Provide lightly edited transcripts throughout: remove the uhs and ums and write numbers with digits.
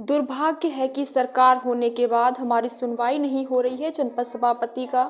दुर्भाग्य है कि सरकार होने के बाद हमारी सुनवाई नहीं हो रही है। जनपद सभापति का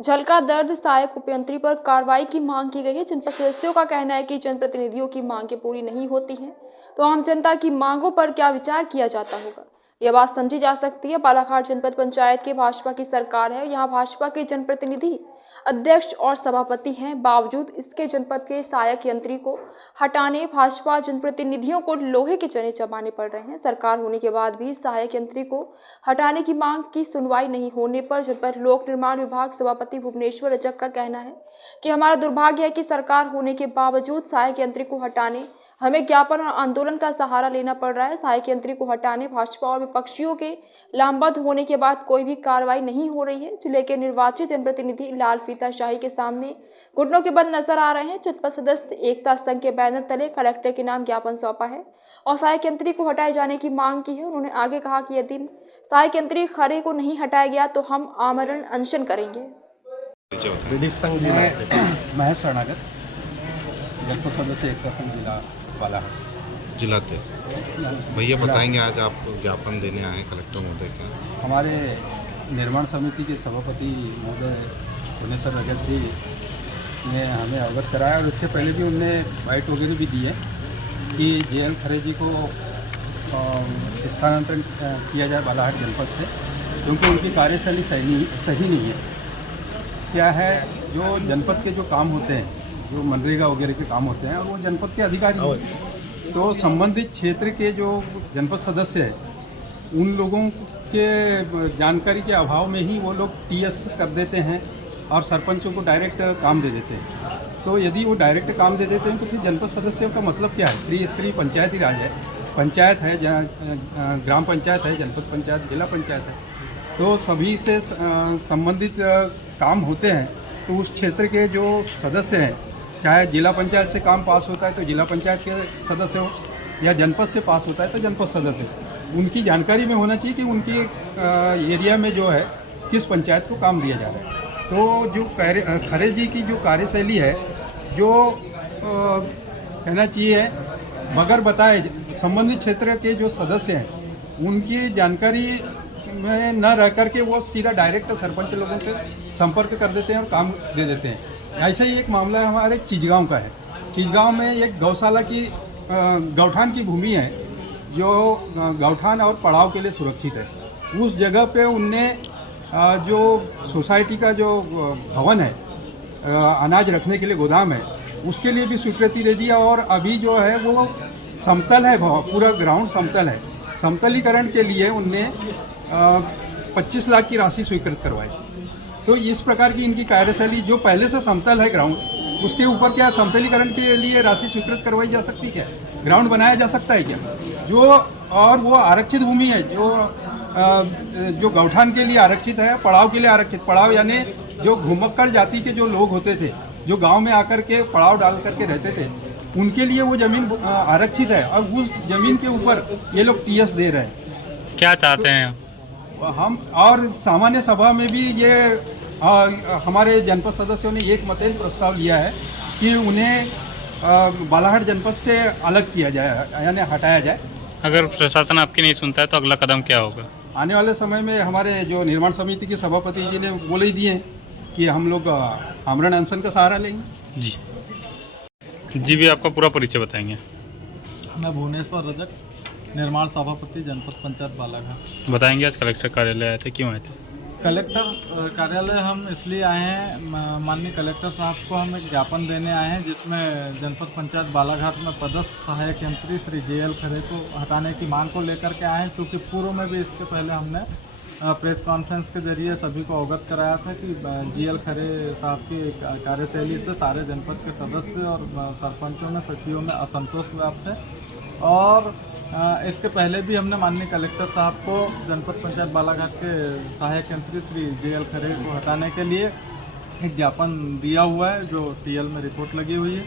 झलका दर्द, सहायक उपयंत्री पर कार्रवाई की मांग की गई है। जनपद सदस्यों का कहना है कि जनप्रतिनिधियों की मांगें पूरी नहीं होती हैं, तो आम जनता की मांगों पर क्या विचार किया जाता होगा, यह बात समझी जा सकती है। बालाघाट जनपद पंचायत की भाजपा की सरकार है। यहाँ भाजपा के जनप्रतिनिधि अध्यक्ष और सभापति हैं। बावजूद इसके जनपद के सहायक यंत्री को हटाने भाजपा जनप्रतिनिधियों को लोहे के चने चबाने पड़ रहे हैं। सरकार होने के बाद भी सहायक यंत्री को हटाने की मांग की सुनवाई नहीं होने पर जनपद लोक निर्माण विभाग सभापति भुवनेश्वर रजक का कहना है कि हमारा दुर्भाग्य है कि सरकार होने के बावजूद सहायक यंत्री को हटाने हमें ज्ञापन और आंदोलन का सहारा लेना पड़ रहा है। सहायक यंत्री को हटाने भाजपा और विपक्षियों के लामबंद होने के बाद कोई भी कार्रवाई नहीं हो रही है। जिले के निर्वाचित जनप्रतिनिधि लाल फीताशाही के सामने घुटनों के बल नजर आ रहे हैं। जनपद सदस्य एकता संघ के बैनर तले कलेक्टर के नाम ज्ञापन सौंपा है और सहायक यंत्री को हटाए जाने की मांग की है। उन्होंने आगे कहा कि यदि सहायक यंत्री खरे को नहीं हटाया गया तो हम आमरण अनशन करेंगे। महेश शरणागत, जनपद सदस्य एकता संघ जिला बालाघाट जिला थे। भैया बताएंगे आज आप ज्ञापन देने आए कलेक्टर महोदय के। हमारे निर्माण समिति के सभापति महोदय भुवनेश्वर रजक जी ने हमें अवगत कराया और उससे पहले भी उनने बाइट वगैरह भी दी है कि JL खरे जी को स्थानांतरण किया जाए बालाघाट जनपद से, क्योंकि उनकी कार्यशैली सही नहीं है। क्या है, जो जनपद के जो काम होते हैं, जो मनरेगा वगैरह के काम होते हैं, और वो जनपद के अधिकारी हैं, तो संबंधित क्षेत्र के जो जनपद सदस्य हैं उन लोगों के जानकारी के अभाव में ही वो लोग TS कर देते हैं और सरपंचों को डायरेक्ट काम दे देते हैं। तो यदि वो डायरेक्ट काम दे देते हैं तो फिर जनपद सदस्यों का मतलब क्या है? त्रिस्तरीय पंचायती राज है, पंचायत है, ग्राम पंचायत है, जनपद पंचायत, जिला पंचायत है, तो सभी से संबंधित काम होते हैं। तो उस क्षेत्र के जो सदस्य हैं, चाहे जिला पंचायत से काम पास होता है तो जिला पंचायत के सदस्य हो, या जनपद से पास होता है तो जनपद सदस्य, उनकी जानकारी में होना चाहिए कि उनकी एरिया में जो है किस पंचायत को काम दिया जा रहा है। तो जो खरे जी की जो कार्यशैली है, जो कहना चाहिए बगैर बताए संबंधित क्षेत्र के जो सदस्य हैं उनकी जानकारी में न रह करके वो सीधा डायरेक्ट सरपंच लोगों से संपर्क कर देते हैं और काम दे देते हैं। ऐसा ही एक मामला हमारे चीजगांव का है। चीजगांव में एक गौशाला की गौठान की भूमि है जो गौठान और पड़ाव के लिए सुरक्षित है। उस जगह पे उनने जो सोसाइटी का जो भवन है, अनाज रखने के लिए गोदाम है, उसके लिए भी स्वीकृति दे दिया और अभी जो है वो समतल है, पूरा ग्राउंड समतल है। समतलीकरण के लिए उनने 25 लाख की राशि स्वीकृत करवाई। तो इस प्रकार की इनकी कार्यशैली, जो पहले से समतल है ग्राउंड, उसके ऊपर क्या समतलीकरण के लिए राशि स्वीकृत करवाई जा सकती है क्या? ग्राउंड बनाया जा सकता है क्या? जो और वो आरक्षित भूमि है, जो गौठान के लिए आरक्षित है, पड़ाव के लिए आरक्षित। पड़ाव यानी जो घुमक्कड़ जाति के जो लोग होते थे, जो गांव में आकर के पड़ाव डाल करके रहते थे, उनके लिए वो जमीन आरक्षित है और उस जमीन के ऊपर ये लोग TS दे रहे हैं। क्या चाहते हैं हम? और सामान्य सभा में भी ये हमारे जनपद सदस्यों ने एक मतेन प्रस्ताव लिया है कि उन्हें बालाघाट जनपद से अलग किया जाए, यानी हटाया जाए। अगर प्रशासन आपकी नहीं सुनता है तो अगला कदम क्या होगा? आने वाले समय में हमारे जो निर्माण समिति के सभापति जी ने बोले ही दिए हैं कि हम लोग आमरण अनशन का सहारा लेंगे। जी भी आपका पूरा परिचय बताएंगे। मैं भुवनेश्वर रजक, निर्माण सभापति जनपद पंचायत बालाघाट। बताएंगे आज कलेक्टर कार्यालय आए थे, क्यों आए थे? कलेक्टर कार्यालय हम इसलिए आए हैं, माननीय कलेक्टर साहब को हम एक ज्ञापन देने आए हैं जिसमें जनपद पंचायत बालाघाट में पदस्थ सहायक यंत्री श्री JL खरे को हटाने की मांग को लेकर के आए हैं। क्योंकि पूर्व में भी इसके पहले हमने प्रेस कॉन्फ्रेंस के जरिए सभी को अवगत कराया था कि JL खरे साहब की कार्यशैली से सारे जनपद के सदस्य और सरपंचों में, सचिवों में असंतोष व्याप्त है। और इसके पहले भी हमने माननीय कलेक्टर साहब को जनपद पंचायत बालाघाट के सहायक यंत्री श्री JL खरे को हटाने के लिए एक ज्ञापन दिया हुआ है, जो TL में रिपोर्ट लगी हुई है।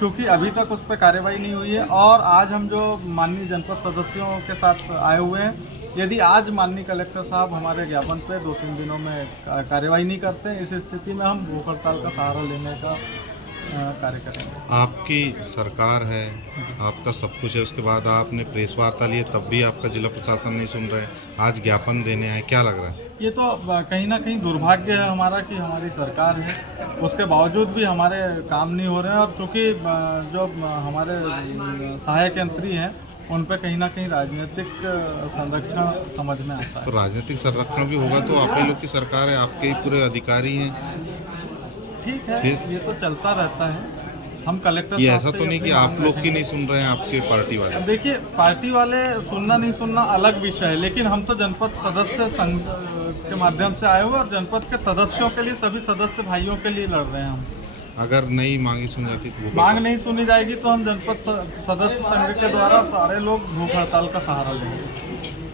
चूँकि अभी तक उस पर कार्रवाई नहीं हुई है और आज हम जो माननीय जनपद सदस्यों के साथ आए हुए हैं, यदि आज माननीय कलेक्टर साहब हमारे ज्ञापन पे 2-3 दिनों में कार्रवाई नहीं करते हैं, इस स्थिति में हम भूख हड़ताल का सहारा लेने का कार्य करेंगे। आपकी सरकार है, आपका सब कुछ है, उसके बाद आपने प्रेस वार्ता ली तब भी आपका जिला प्रशासन नहीं सुन रहे, आज ज्ञापन देने आए, क्या लग रहा है? ये तो कहीं ना कहीं दुर्भाग्य है हमारा कि हमारी सरकार है, उसके बावजूद भी हमारे काम नहीं हो रहे हैं। और चूँकि जो हमारे सहायक यंत्री हैं उन पे कहीं ना कहीं राजनीतिक संरक्षण समझ में आता है। तो राजनीतिक संरक्षण भी होगा तो आप ही लोग की सरकार है, आपके ही पूरे अधिकारी हैं। ठीक है, फिर? ये तो चलता रहता है। हम कलेक्टर ये साहब ऐसा से तो नहीं अपनी कि मांग आप लोग की रखेंगे। नहीं सुन रहे हैं, आपके पार्टी वाले? अब देखिए, पार्टी वाले सुनना नहीं सुनना अलग विषय है, लेकिन हम तो जनपद सदस्य संघ के माध्यम से आए हुए और जनपद के सदस्यों के लिए, सभी सदस्य भाइयों के लिए लड़ रहे हैं हम। अगर नहीं मांगी सुन जाती तो वो मांग नहीं सुनी जाएगी तो हम जनपद सदस्य संघ के द्वारा सारे लोग भूख हड़ताल का सहारा लेंगे।